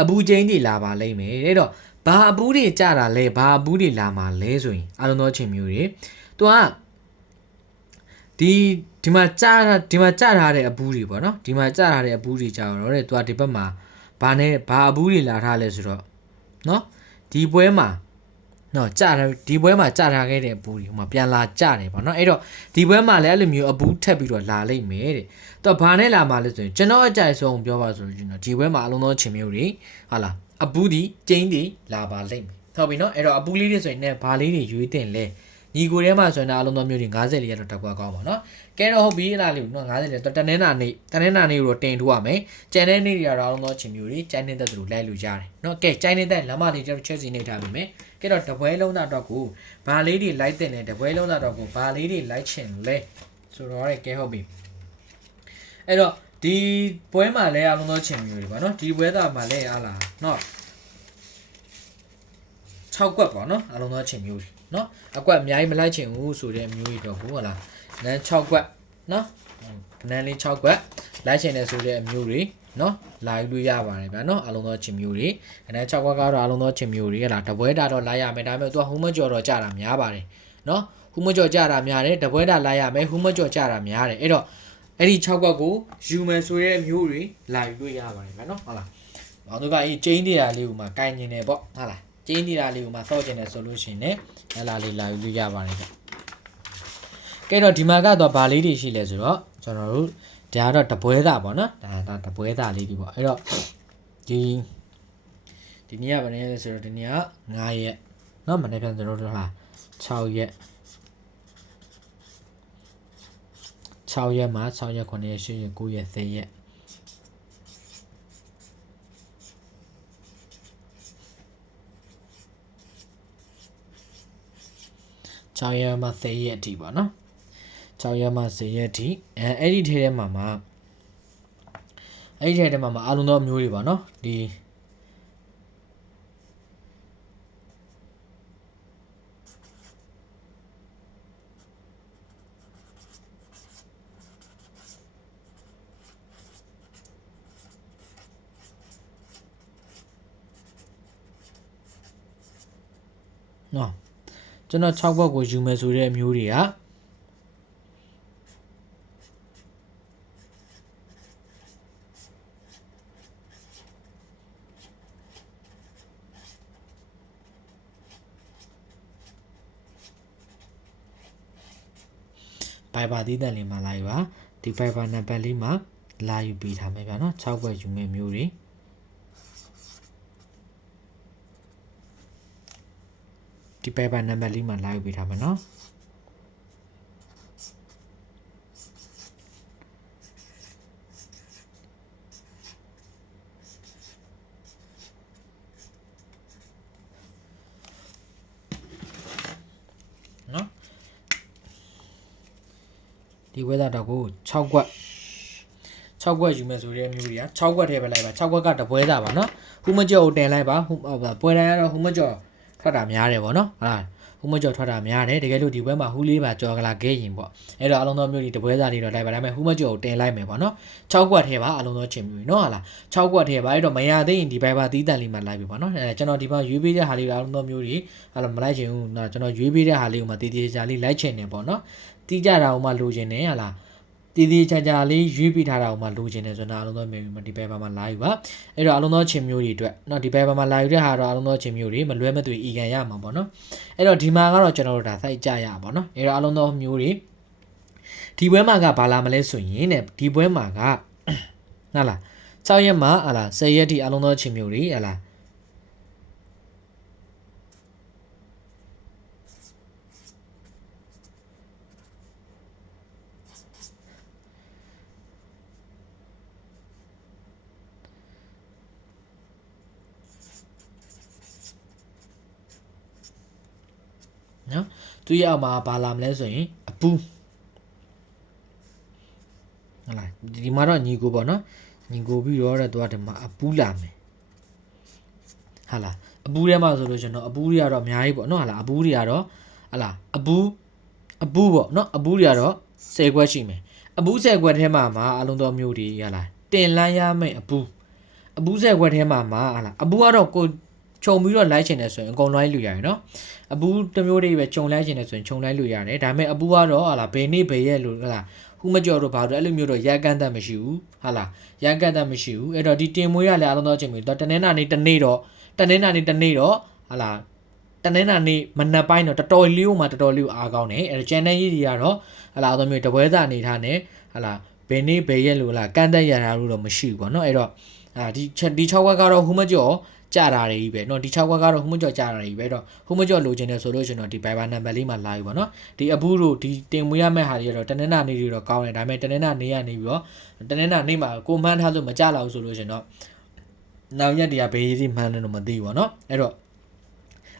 အပူးကျင်းတီလာပါလိမ့်မယ်တဲ့တော့ဘာအပူးတွေကြတာလဲဘာအပူးတွေလာမှာလဲဆိုရင်အလုံးသောအချိန်မျိုးတွေသူကဒီမှာကြာထားတဲ့အပူးတွေပေါ့နော်ဒီမှာကြာထားတဲ့အပူးတွေကြာတော့တဲ့သူကဒီဘက်မှာဘာအပူးတွေလာထားလဲဆိုတော့နော်ဒီပွဲမှာနော်ကြာတယ်ဒီပွဲမှာကြာထားခဲ့တဲ့အပူးတွေဟိုမှာပြန်လာကြာတယ်ပေါ့နော်အဲ့တော့ဒီပွဲမှာလည်းအဲ့လိုမျိုးအပူးထက်ပြီးတော့လာလိမ့်မယ်တဲ့သူကဘာနဲ့လာမှာလဲဆိုရင်ကျွန်တော်အကြိုက်ဆုံးပြောပါဆိုလို့ကျွန်တော်ဒီပွဲမှာအလုံးသောချင်းမျိုးတွေဟာလားအပူးဒီကျင်းဒီလာပါလိမ့်မယ်ဟုတ်ပြီနော်အဲ့တော့အပူးလေးတွေဆိုရင်လည်းဘာလေးတွေရွေးတင်လဲညီကိုထဲမှာဆိုရင်အလုံးသောမျိုးတွေ90လေးရတော့တက်ကွာကောင်းပါနော်ကဲတော့ဟုတ်ပြီအဲ့ဒါလေးကိုနော်90လေးတော့တနင်္လာနေ့ကိုတော့တင်ထိုးရမယ်ကျန်တဲ့နေ့တွေကတော့အလုံးသောချင်းမျိုးတွေကျန်နေတဲ့သူလိုက်လို့ရတယ်နော်ကဲကျန်နေတဲ့လမ်းမလေးကျွန်တော်ချက်စီနေထားပြီမယ်ကဲတော့တပွဲလုံးသားတော့ကိုဘာလေးတွေလိုက်တင်တယ်တပွဲလုံးသားတော့ကိုဘာလေးတွေလိုက်ချင်လဲဆိုတော့ကဲဟုတ်ပြီအဲ့တော့ဒီပွဲမှာလည်းအလုံးသောချင်းမျိုးတွေပါနော်ဒီပွဲသားမှာလည်းအားလားနော်6ကွက်ပေါ့နော်အလုံးသောချင်းမျိုးတွေနော်အကွက်အများကြီးမလိုက်ချင်ဘူးဆိုတဲ့မျိုးတွေတော့ဟုတ်လားနန်း6ကွက်နော်နန်းလေး6ကွက်လိုက်ချင်တယ်ဆိုတဲ့အမျိုးတွေနော်လာယူလို့ရပါတယ်ဗျာနော်အလုံးသောချင်းမျိုးတွေနန်း6ကွက်ကတော့အလုံးသောချင်းမျိုးတွေဟလာတပွဲတာတော့လိုက်ရမယ်ဒါပေမဲ့သူကဟူးမကြော်တော့ကြာတာများပါတယ်နော်ဟူးမကြော်ကြာတာများတယ်တပွဲတာလိုက်ရမယ်ဟူးမကြော်ကြာတာများတယ်အဲ့တော့အဲ့ဒီ6ကွက်ကိုယူမယ်ဆိုတဲ့အမျိုးတွေလာယူလို့ရပါတယ်ဗျာနော်ဟုတ်လားအောင်သူကအေးကျင်းတရားလေးကိုမှကိုင်နေတယ်ပေါ့ဟုတ်လားကျင်းတရားလေးကိုမှစော့ကျင်တယ်ဆိုလို့ရှိရင်လည်းအဲ့လာလေးလာယူလို့ရပါတယ်ဗျကဲတော့ဒီမှာကတော့ဗာလေးတွေရှိလဲဆိုတော့ကျွန်တော်တို့ဒါကတော့တပွဲသားပေါ့နော်ဒါတပွဲသားလေးတွေပေါ့အဲ့တော့ဒီနေ့ကဗာနေလဲဆိုတော့ဒီနေ့က9ရက်နော်မနေ့ပြန်ကျွန်တော်တို့ဟာ6ရက်6ရက်မှာ6ရက်9ရက်10ရက်9ရက်10ရက်6ရက်မှာ10ရက်အထိပေါ့နော်6ရက်မှာ10ရက်အထိအဲ့ဒီထဲထဲမှာအလုံးသောမျိုးတွေပေါ့နော်ဒီနော်ကျွန်တော်6ဘက်ကိုယူမယ်ဆိုတဲ့အမျိုးတွေကဘိုင်ဘာတည်တဲ့လေးမှာလာယူပါဒီဘိုင်ဘာနံပါတ်လေးမှာလာယူပေးထားမယ်ဗျာနော်6ဘက်ယူမယ်မျိုးတွေဒီဘိုင်ဘာနံပါတ်လေးမှာလာယူပေးထားမယ်နော်ဒီဝဲသားတော့ကို6ကွက်ယူမယ်ဆိုတဲ့မျိုးတွေက6ကွက်ထဲပဲလိုက်ပါ6ကွက်ကတပွဲသားပါနော်ဟူးမကြော်ကိုတင်လိုက်ပါပွဲတိုင်းကတော့ဟူးမကြော်ထွက်တာများတယ်ပေါ့နော်ဟူးမကြော်ထွက်တာများတယ်တကယ်လို့ဒီပွဲမှာဟူးလေးပါကြော်ကလာခဲ့ရင်ပေါ့အဲ့တော့အလုံးသောမျိုးတွေတပွဲသားတွေတော့လိုက်ပါဒါပေမဲ့ဟူးမကြော်ကိုတင်လိုက်မယ်ပေါ့နော်6ကွက်ထဲပါအလုံးသောချင်းမျိုးနော်ဟာလား6ကွက်ထဲပါအဲ့တော့မရသေးရင်ဒီဘိုင်ဘာတီးတန်လေးမှာလိုက်ပြီပေါ့နော်ကျွန်တော်ဒီမှာရွေးပေးတဲ့ဟာလေးအလုံးသောမျိုးတွေအဲ့တော့မလိုက်ချင်ဘူးကျွန်တော်ရွေးပေးတဲ့ဟာလေးကိုမှတည်ချာလေးလိုက်ချင်တယ်ပေါ့နော်တီးကြတာကိုမှလိုချင်တယ်ဟာလားတည်ချာလေးရွေးပေးထားတာကိုမှလိုချင်တယ်ဆိုတော့အလုံးသောမျိုးဒီဘိုင်ဘာမှာလာယူပါအဲ့တော့အလုံးသောချင်းမျိုးတွေအတွက်နော်ဒီဘိုင်ဘာမှာလာယူတဲ့ဟာတော့အလုံးသောချင်းမျိုးတွေမလွဲမသွေအီကန်ရမှာပေါ့နော်အဲ့တော့ဒီမှာကတော့ကျွန်တော်တို့ဒါစိုက်ကြရပါပေါ့နော်အဲ့တော့အလုံးသောမျိုးတွေဒီပွဲမှာကဘာလာမလဲဆိုရင်တဲ့ဒီပွဲမှာကဟုတ်လား 6ရက်မှာဟာလား10ရက်ထိအလုံးသောချင်းမျိုးတွေဟာလားနော်သူရအောင်မှာဘာလာမလဲဆိုရင်အပူဟုတ်လားဒီမှာတော့ညီကိုပေါ့နော်ညီကိုပြီးတော့တဲ့သူကဒီမှာအပူလာမယ်ဟာလားအပူထဲမှာဆိုလို့ရှင်တော့အပူတွေကတော့အများကြီးပေါ့နော်ဟာလားအပူတွေကတော့ဟာလားအပူပေါ့နော်အပူတွေကတော့10ခွက်ရှိမယ်အပူ10ခွက်ထဲမှာအလုံးသောမျိုးတွေဟာလားတင်လန်းရမယ်အပူ10ခွက်ထဲမှာဟာလားအပူကတော့ကိုခြုံပြီးတော့လိုက်ချင်တယ်ဆိုရင်အကုန်လိုက်လို့ရတယ်နော်အပူတစ်မျိုးတွေပဲခြုံလိုက်ချင်တယ်ဆိုရင်ခြုံလိုက်လို့ရတယ်ဒါပေမဲ့အပူကတော့ဟာလားဘယ်နေ့ဘယ်ရက်လို့ဟာလားဟူမကြော်တော့ဘာလို့အဲ့လိုမျိုးတော့ရက်ကန့်တတ်မရှိဘူးဟာလားရက်ကန့်တတ်မရှိဘူးအဲ့တော့ဒီတင်မွေးရလေအလုံးသောအချိန်မျိုးတော့တနင်္လာနေ့တစ်နေ့တော့ဟာလားတနင်္လာနေ့မနက်ပိုင်းတော့တော်တော်လေးကိုအားကောင်းတယ်အဲ့တော့ကျန်တဲ့ရည်တွေကတော့ဟာလားအလုံးမျိုးတပွဲစာအနေထားနဲ့ဟာလားဘယ်နေ့ဘယ်ရက်လို့လားကန့်တတ်ရတာလို့တော့မရှိဘူးပေါ့နော်အဲ့တော့ဒီ6ခွက်ကတော့ဟူမကြော်ကြတာတွေကြီးပဲเนาะဒီ6ခွက်ကတော့ဟိုမကြော်ကြတာတွေပဲတော့ဟိုမကြော်လိုချင်တယ်ဆိုလို့ရှင်တော့ဒီ Viber နံပါတ်လေးမှာလာပြီပေါ့เนาะဒီအဘူးတို့ဒီတင်မွေးရမယ့်ဟာတွေတော့တနင်္လာနေ့တွေတော့ကောင်းတယ်ဒါပေမဲ့တနင်္လာနေ့ကနေပြီးတော့တနင်္လာနေ့မှာကိုမှန်းထားလို့မကြလောက်ဆိုလို့ရှင်တော့နောက်ရက်တွေကဘေးကြီးမှန်းတယ်တော့မသိဘူးပေါ့เนาะအဲ့တော့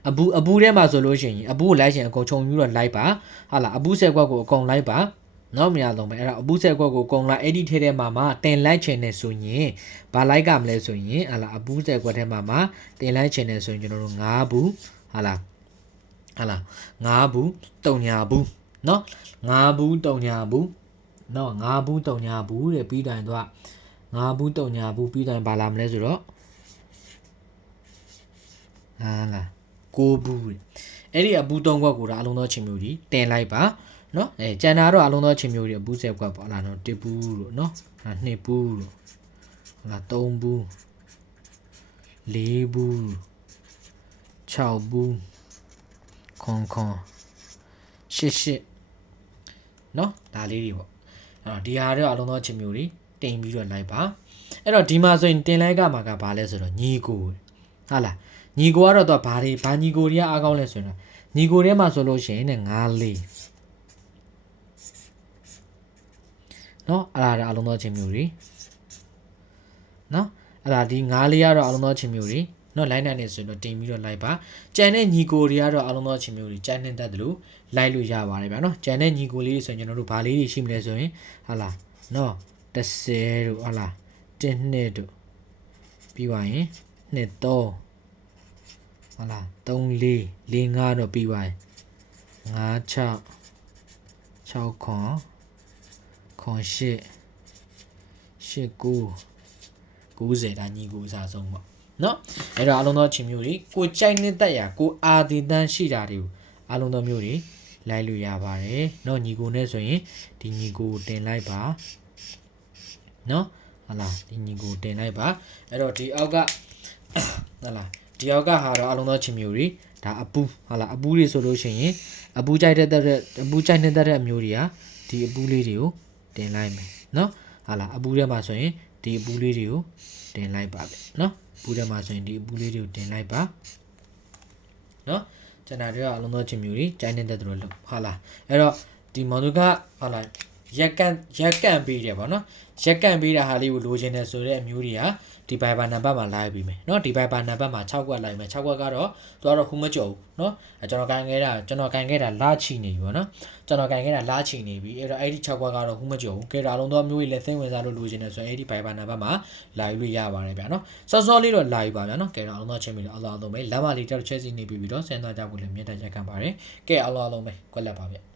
အဘူးထဲမှာဆိုလို့ရှင်အဘူးကိုလိုက်ရှင်အကုန်ခြုံပြီးတော့လိုက်ပါဟာလားအဘူး10ခွက်ကိုအကုန်လိုက်ပါနော်မရတော့ပဲအဲ့တော့အပူးဆက်ကွက်ကိုကုံလာအဲ့ဒီထဲထဲမှာတင်လိုက်ချင်နေဆိုရင်ဘာလိုက်ကမလဲဆိုရင်ဟာလာအပူးဆက်ကွက်ထဲမှာတင်လိုက်ချင်နေဆိုရင်ကျွန်တော်တို့9ဘူးဟာလာ9ဘူး3ညာဘူးနော်9ဘူး3ညာဘူးနော်9ဘူး3ညာဘူးတဲ့ပြီးတိုင်းတော့9ဘူး3ညာဘူးပြီးတိုင်းဘာလာမလဲဆိုတော့ဟာလာ9ဘူးအဲ့ဒီအပူး3ကွက်ကိုတော့အလုံးသောချင်းမျိုးကြီးတင်လိုက်ပါနော်ကျန်တာတော့အလုံးသောချင်းမျိုးတွေအပူးဆက်ကွက်ပေါ့လားနော်1ဘူးလို့နော်2ဘူးလို့ဟုတ်လား3ဘူး4ဘူး6ဘူးခွန်8နော်ဒါလေးတွေပေါ့အဲ့တော့ဒီဟာတော့အလုံးသောချင်းမျိုးတွေတင်ပြီးတော့လိုက်ပါအဲ့တော့ဒီမှာဆိုရင်တင်လိုက်ကမှာကဘာလဲဆိုတော့ညီကိုဟာလားညီကိုကတော့ဘာညီကိုတွေကအားကောင်းလဲဆိုရင်ညီကိုထဲမှာဆိုလို့ရှိရင်9လေးနော်အဲ့ဒါအလုံးသောချင်းမျိုးတွေနော်အဲ့ဒါဒီ9လေးကတော့အလုံးသောချင်းမျိုးတွေနော်လိုင်းနိုင်နေဆိုရင်တော့တင်ပြီးတော့လိုက်ပါကြံတဲ့ညီကိုတွေကတော့အလုံးသောချင်းမျိုးတွေကြံနေတတ်တယ်လို့လိုက်လို့ရပါတယ်ဗျာနော်ကြံတဲ့ညီကိုလေးတွေဆိုရင်ကျွန်တော်တို့ဘာလေးတွေရှိမလဲဆိုရင်ဟာလားနော်10တို့ဟာလား1နှစ်တို့ပြီးပါရင်2 3ဟာလား3 4 5တော့ပြီးပါရင်5 6ခွန်8 9 90ဒါညီကိုအစားဆုံးပေါ့နော်အဲ့တော့အလုံးသောချင်းမျိုးတွေကိုကြိုက်နေတတ်ရကိုအာဒီတန်းရှိတာတွေကိုအလုံးသောမျိုးတွေလိုက်လို့ရပါတယ်နော်ညီကိုနဲ့ဆိုရင်ဒီညီကိုတင်လိုက်ပါနော်ဟာလားဒီညီကိုတင်လိုက်ပါအဲ့တော့ဒီအောက်ကဟာလားဒီအောက်ကဟာတော့အလုံးသောချင်းမျိုးတွေဒါအပူဟာလားအပူတွေဆိုလို့ရှိရင်အပူကြိုက်တဲ့အပူကြိုက်နေတတ်တဲ့အမျိုးတွေကဒီအပူလေးတွေကိုတင်လိုက်မယ်နော်ဟာလားအပူထဲမှာဆိုရင်ဒီအပူလေးတွေကိုတင်လိုက်ပါပဲနော်အပူထဲမှာဆိုရင်ဒီအပူလေးတွေကိုတင်လိုက်ပါနော်ကျန်တာတွေကအလုံးသောချင်းမျိုးတွေကြိုင်းနေတဲ့သူတို့လို့ဟာလားအဲ့တော့ဒီမော်ဒူကဟာလားရက်ကန့်ပေးတယ်ပေါ့နော်ရက်ကန့်ပေးတာဟာလေးကိုလိုချင်တယ်ဆိုတဲ့အမျိုးတွေကဒီ Viber နံပါတ်မှာလာပြီးမယ်เนาะဒီ Viber နံပါတ်မှာ6ခွက်လိုက်မယ်6ခွက်ကတော့သူကတော့ဟူမကြော်ဘူးเนาะကျွန်တော်ကန်ခဲ့တာလာချီနေပြီပေါ့เนาะကျွန်တော်ကန်ခဲ့တာလာချီနေပြီအဲ့တော့အဲ့ဒီ6ခွက်ကတော့ဟူမကြော်ဘူးကဲဒါလုံးတော့မျိုးကြီးလည်းသိဝင်စားလို့လိုချင်တယ်ဆိုရင်အဲ့ဒီ Viber နံပါတ်မှာလာပြီးလို့ရပါတယ်ဗျာเนาะစောစောလေးတော့လာပြီးပါဗျာเนาะကဲတော့အလုံးတော့ချင်းပြီတော့အလောအလုံးပဲလမ်းမလေးတောက်ချက်စီနေပြီးတော့ဆင်းသွားကြဖို့လည်းမြတ်တက်ရက်ခံပါတယ်ကဲအလောအလုံးပဲကွက်လက်ပါဗျာ